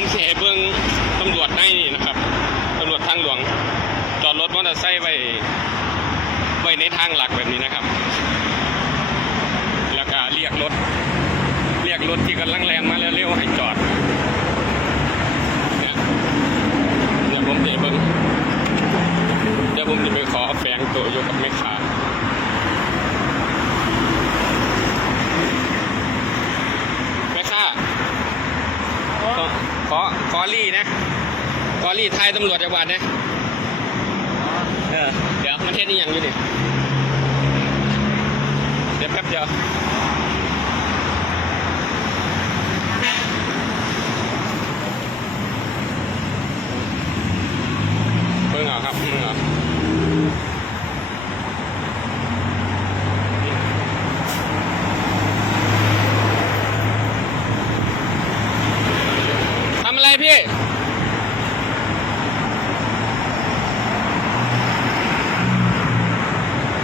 ผมเสียเบื้องตำรวจในนี่นะครับตำรวจทางหลวง จอดรถมอเตอร์ไซค์ไว้ไว้ในทางหลักแบบนี้นะครับ แล้วก็เรียกรถ เรียกรถที่กำลังแล่นมาเร็วๆให้จอดเนี่ยเดี๋ยวผมเสียเบื้องเดี๋ยวผมจะไปขอแฝงตัวอยู่กับแม่ค้าแม่ค้า ขอข อรี่นะกอรี่ไทยตำรวจจังหวัดนะเออเดี๋ยวมันเทศนี่ยังอยู่ดิเดี๋ยวแป๊บเดียวเพิ่งเอาครับเพิ่งเอา ทำอะไรพี่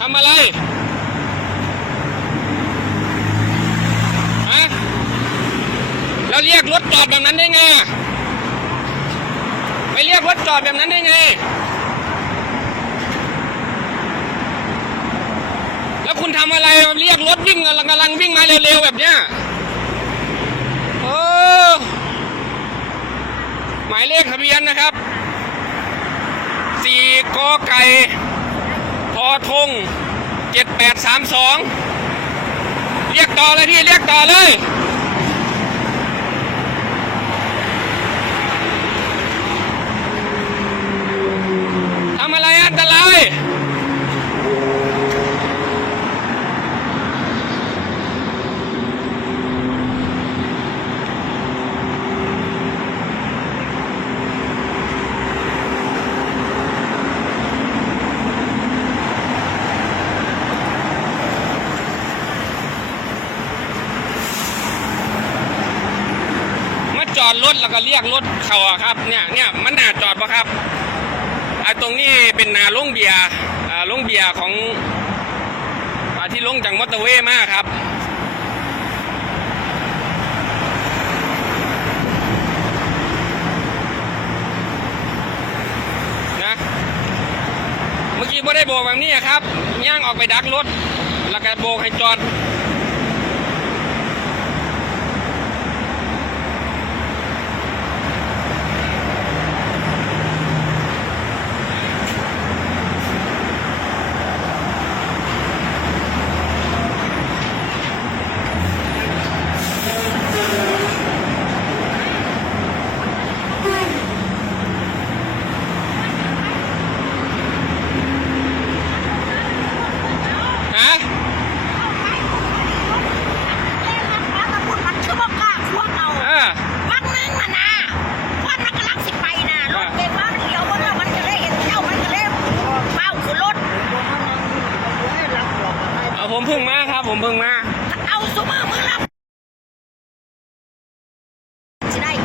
ทำอะไรฮะแล้วเรียกรถจอดแบบนั้นได้ไงไปเรียกรถจอดแบบนั้นได้ไง แล้วคุณทำอะไรเรียกรถวิ่งกำลังวิ่งมาเร็วๆแบบเนี้ยโอ้ มายเลขทะเบียนนะครับสี่กอไก่พอทงเจ็ดแปดสามสองเรียกต่อเลยพี่เรียกต่อเลย ทำอะไรอันตรายมาจอดรถแล้วก็เรี ยกรถเขาครับเนี่ยเนี่ยมันหนาจอดปะครับไอ่าตรงนี้เป็นนาลงเบียร์อ่าลงเบียร์ของอ่าที่ลงจากมอเตอร์เวย์มากครับนะเมื่อกี้บ่ได้โบกแบบนี้ครับย่างออกไปดักรถแล้วก็โบกให้จอด ฮะ เออ เอาผมเพึ่งมาครับ ผมเพึ่งมา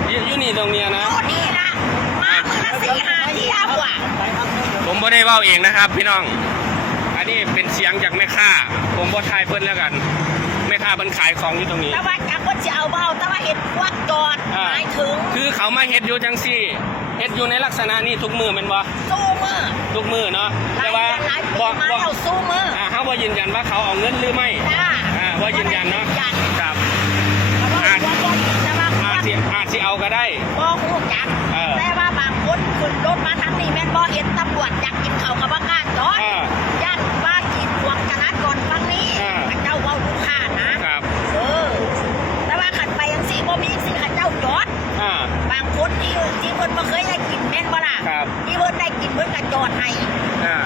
อยู่อยู่นี่ตรงเนี้ยนะผมบ่ได้เว้าเองนะครับ พี่น้อง อันนี้เป็นเสียงจากแม่ค้า ผมบ่ทายเพิ่นแล้วกันแม่ค้าเพิ่นขายของอยู่ตรงนี้แต่ว่าจับว่าจะเอา มาเฮ็ดอยู่จังซี่เฮ็ดอยู่ในลักษณะนี้ทุกมือแม่นบ่สู้มือทุกมือเนาะหลาแต่ยว่าเดือนหลายปีบ่มาบ่เราสู้มืออ่าเฮาบ่ยืนยันว่าเขาเอาเงินหรือไม่จ้าอ่าบ่ยืนยันเนาะบ่ได้ยืนยันครับแต่ว่าอ่าบ่บ่แต่ว่าคอาวัจกสิอาจสิเอาก็ได้บ่ฮู้จักเออแต่ว่าบางคนขึ้นรถมาทางนี้แม่นบ่เห็นตำรวจอยากกินข้าวกับว่ากล้าจอด อดให้อ่า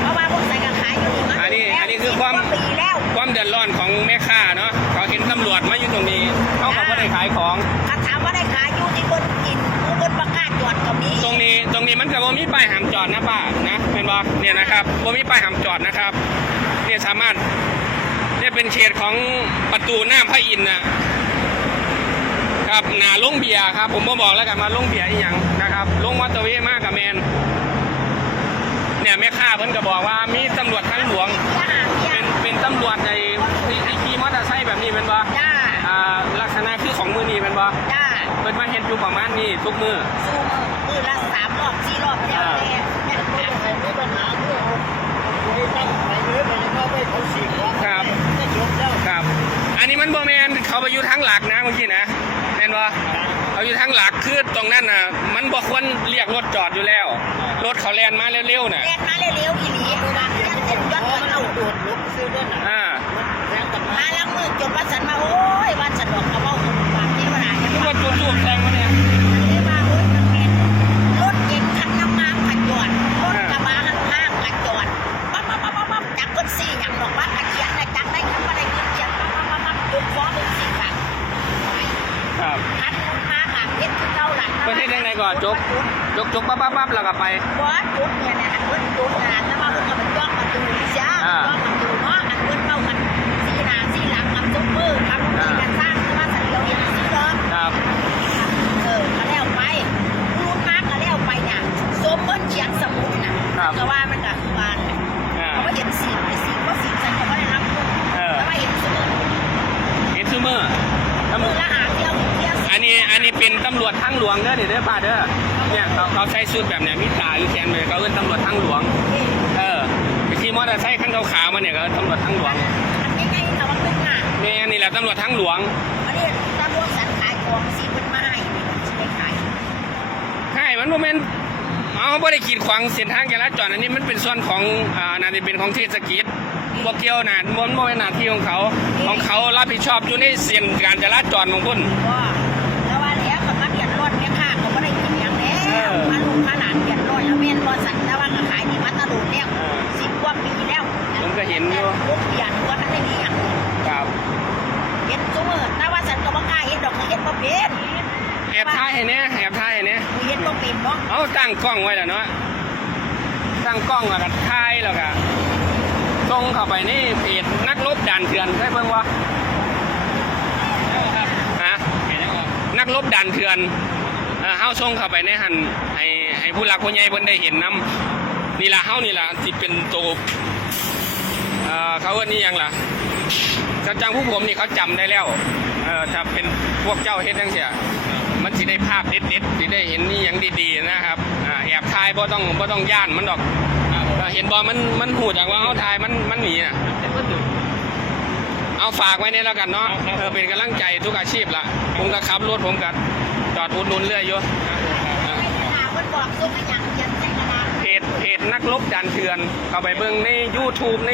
เพราะว่าพวกใส่กระขายอยู่นี่มันอันนี้แล้วอันนี้คือความ สิบกปีแล้ว ความเดือดร้อนของแม่ค้าเนาะเขาเห็นตำรวจมาอยู่ตรงนี้เขาก็บ่ได้ขายของ ถ้าถามว่าได้ขายอยู่ที่เพิ่นกินผู้เพิ่นประกาศจอดก็มีตรงนี้ตรงนี้มันก็บ่มีป้ายห้ามจอดนะป้านะเป็นบ่เนี่ยนะครับบ่มีป้ายห้ามจอดนะครับ เนี่ยสามารถเนี่ยเป็นเขตของประตูน้ำพระอินทร์นะครับหนาลงเบียร์ครับ ผมมาบอกแล้วกันมาลงเบียร์อีหยังนะครับลงมอเตอร์เวย์มากกับแมน เนี่ยแม่ค้าเพิ่นก็บอกว่ามีตำรวจทางหลวงอย่าหาเมียเป็นเป็นตำรวจในที่ที่ขี่มอเตอร์ไซค์แบบนี้เป็นบ่จ้าอ่าลักษณะคือของมือนีเป็นบ่จ้าอเป็นมาเห็นอยู่ประมาณนี้ทุกมือสู้มือมือละสามรอบสี่รอบแล้วแต่เนี่ยไม่ได้มีปัญหาเรื่องเอาไว้ตั้งไปเลยไปยังว่าไม่เขาฉีกว่าครับก็จบแล้วครับ อันนี้มันโบแมนเขาไปอยู่ทางหลักนะเมื่อกี้นะแม่นว่าเขาอยู่ทางหลักคือ ตรงนั้นน่ะ มันบ่ควรเรียกรถจอดอยู่แล้ว รถเขาแล่นมาเร็วๆน่ะ เล่นมาเร็วๆอีหลีดูว่ายันเต้นยอดเพเงิราะนมันเอาเอาโดดลุกซื้อด้วยน่ะอ่า ไหนๆก่อนจกจกจกปั๊บปั๊บปั๊บแล้วก็ไปว่าจุดเนี่ยนะอันเบิ้ลจุดนะแต่ว่าเพิ่งเอามันย่องประตูนี่จ้าย่องประตูเนาะอันเบิ้ลเข้ากันสีหน้าสีหลังกับซุปเปอร์ครับมีการสร้างแต่ว่าสันเดียวเห็นสีดอกครับเออก็แล้วไปรูดมากก็แล้วไปเนี่ยสมเบิ้ลเขียนสมุดน่ะก็ว่ามันก็คือว่า ใช้ชุดแบบเนี้ยมีตาอยู่แขนเลยเขาเอิ้นตำรวจทางหลวง เออไปขี่มอเตอร์ไซค์คันขาวๆมาเนี่ยก็ตำรวจทางหลวงอันนี้ไงแต่ว่าเป็นงานนี่นี่แหละตำรวจทางหลวงอันนี้ตำรวจสันขายของสีเป็นไม้นี่มันช่วยขายใช่มันโมเมนเอาไม่ได้ขีดขวางเส้นทางจราจรอันนี้มันเป็นส่วนของอ่านาจะเป็นของเทศกิจบวเกี่ยวนะมันโมเป็นหน้าที่ของเขา ของเขารับผิดชอบอยู่ในเส้นการจราจรของคุณ แล้วสิบกว่าปีแล้วผมก็เห็นอยู่ลูกเดียนว่าท่านได้มีอย่างอื่นครับเฮ็ดซุมื้อแต่ว่าฉันก็บ่กล้าเฮ็ดดอกคือเฮ็ดบ่เป็นแอบถ่ายให้เนี่ยแอบถ่ายให้เนี่ยคือเฮ็ดบ่เป็นเนาะเอาตั้งกล้องไว้แล้วเนาะตั้งกล้องแล้วก็ถ่ายแล้วก็ส่งเข้าไปในเพจนักรบด่านเถื่อนได้เบิ่งวะฮะนักรบด่านเถื่อนเอ่อเฮาส่งเข้าไปในหันให้ให้ผู้หลักผู้ใหญ่เพิ่นได้เห็นนํ นี่ล่ะเฮานี่ล่ะที่เป็นตัวเอ่อเขาเอิ้นนี่หยังล่ะจังจังผู้ผมนี่เขาจำได้แล้วเออถ้าเป็นพวกเจ้าเฮ็ดจังซี่มันสิได้ภาพเด็ดๆสิได้เห็นนี่หยังดีๆนะครับอ่าแอบถ่ายบ่ต้องบ่ต้องย่านมันดอกเออเห็นบ่มันมันหูจากว่าเฮาถ่ายมันมันหนีน่ะเอาฝากไว้เนี่ยแล้วกันเนาะเออเป็นกำลังใจทุกอาชีพละผมก็ขับรถผมก็จอดอุดหนุนเรื่อยอยู่ นักรบดันเถื่อนเข้าไปเบิ่งใน YouTube ใน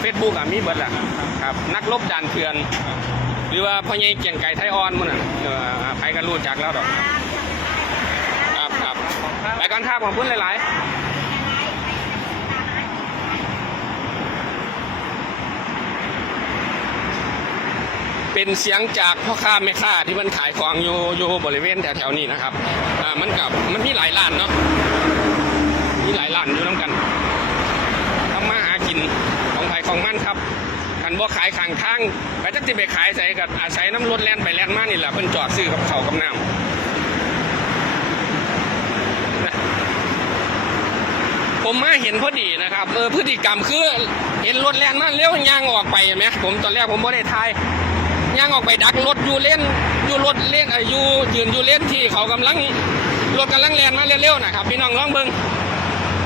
เฟซบุ๊กอะมีเบิดแหละครับ นักรบดันเถื่อน หรือว่าพ่อใหญ่เกียงไก่ไทยออนมันน่ะใครก็รู้จักแล้วดอกครับครับไปก่อนครับของพุ่นหลายๆเป็นเสียงจากพ่อค้าแม่ค้าที่มันขายของอยู่อยู่บริเวณแถวๆนี้นะครับ อ่า มันกับมันมีหลายร้านเนาะ มีหลายร้านอยู่น้ำกันทำมาหากินของไผ่ของมั่นครับกันบ่ขายข้างทางไปจักที่ไปขายใส่กับอาศัยน้ำรถแล่นไปแล่นมานี่แหละเพิ่นจอดซื้อกับเขากับน้ำผมมาเห็นพอดีนะครับเออพฤติกรรมคือเห็นรถแล่นมาเลี้ยวยางออกไปเห็นไหมผมตอนแรกผมบ่ได้ทายย่างออกไปดักรถอยู่เล่นอยู่รถเล่นอยู่ยืนอยู่เล่นที่เขากำลังรถกำลังแล่นมาเร็วๆนะครับพี่น้องลองเบิ้ง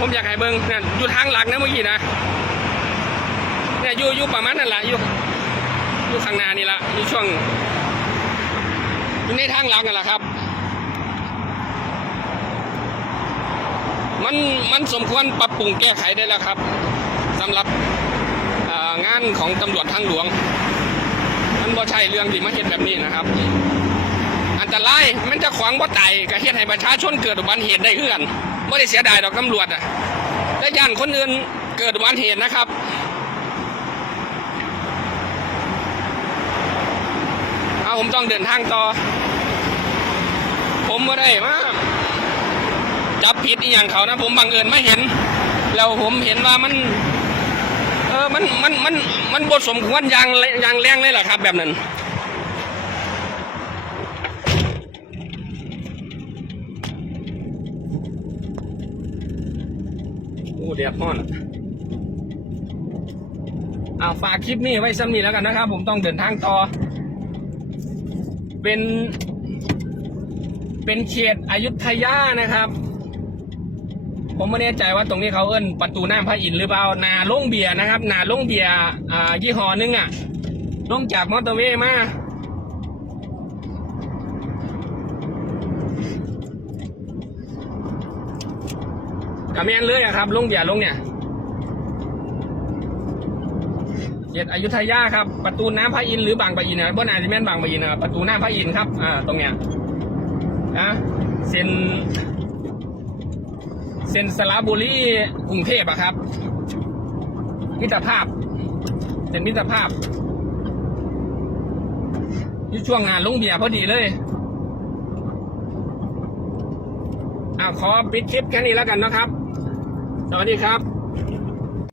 ผมอยากให้เบิ้งเนี่ยอยู่ทางหลักนะเมื่อกี้นะเนี่ยอยู่อยู่ประมาณนั่นแหละอยู่อยู่ข้างหน้านี่ละอยู่ช่วงอยู่ในทางหลักนั่นแหละครับ มันมันสมควรปรับปรุงแก้ไขได้แล้วครับสำหรับงานของตำรวจทางหลวง มันบ่ใช่เรื่องที่มาเฮ็ดแบบนี้นะครับอันตรายมันจะขวางบ่ไตก็เฮ็ดให้ประชาชนเกิดอุบัติเหตุได้เฮือน บ่ได้เสียดายดอกตำรวจอะแต่ย่านคนอื่นเกิดอุบัติเหตุนะครับเอาผมต้องเดินทางต่อ ผมบ่ได้มาจับผิดอีหยังเขานะ ผมบังเอิญไมาเห็น แล้วผมเห็นว่ามัน เออมันมันมันมันบทสมควรอย่างแรอย่างแรงเลยแหละครับ แบบนั้น โอ้เดียบห้อนเอาฝากคลิปนี้ไว้ซ้ำนี้แล้วกันนะครับ ผมต้องเดินทางต่อ เป็น เป็นเขตอยุธยานะครับ ผมไม่แน่ใจว่าตรงนี้เขาเอิ้นประตูหน้ำพระอินทร์หรือเปล่านาล่งเบียนะครับ นาล่งเบียอ่ายี่ห้อนึงอะลงจากมอเตอร์เวย์มา แมนเลยอะครับ ลงเบียร์ลงเนี่ยเขตอยุธยาครับ ประตูน้ำพระอินหรือบางปะอินนะบ่นาจะแม่นบางปะอินนะประตูน้ำพระอินครับ อ่า ตรงเนี้ยนะเส้นเส้นสระบุรีกรุงเทพอะครับ มิตรภาพเส้นมิตรภาพอยู่ช่วงงานลงเบียร์พอดีเลยอ่าขอปิดคลิปแค่นี้แล้วกันนะครับ สวัสดีครับ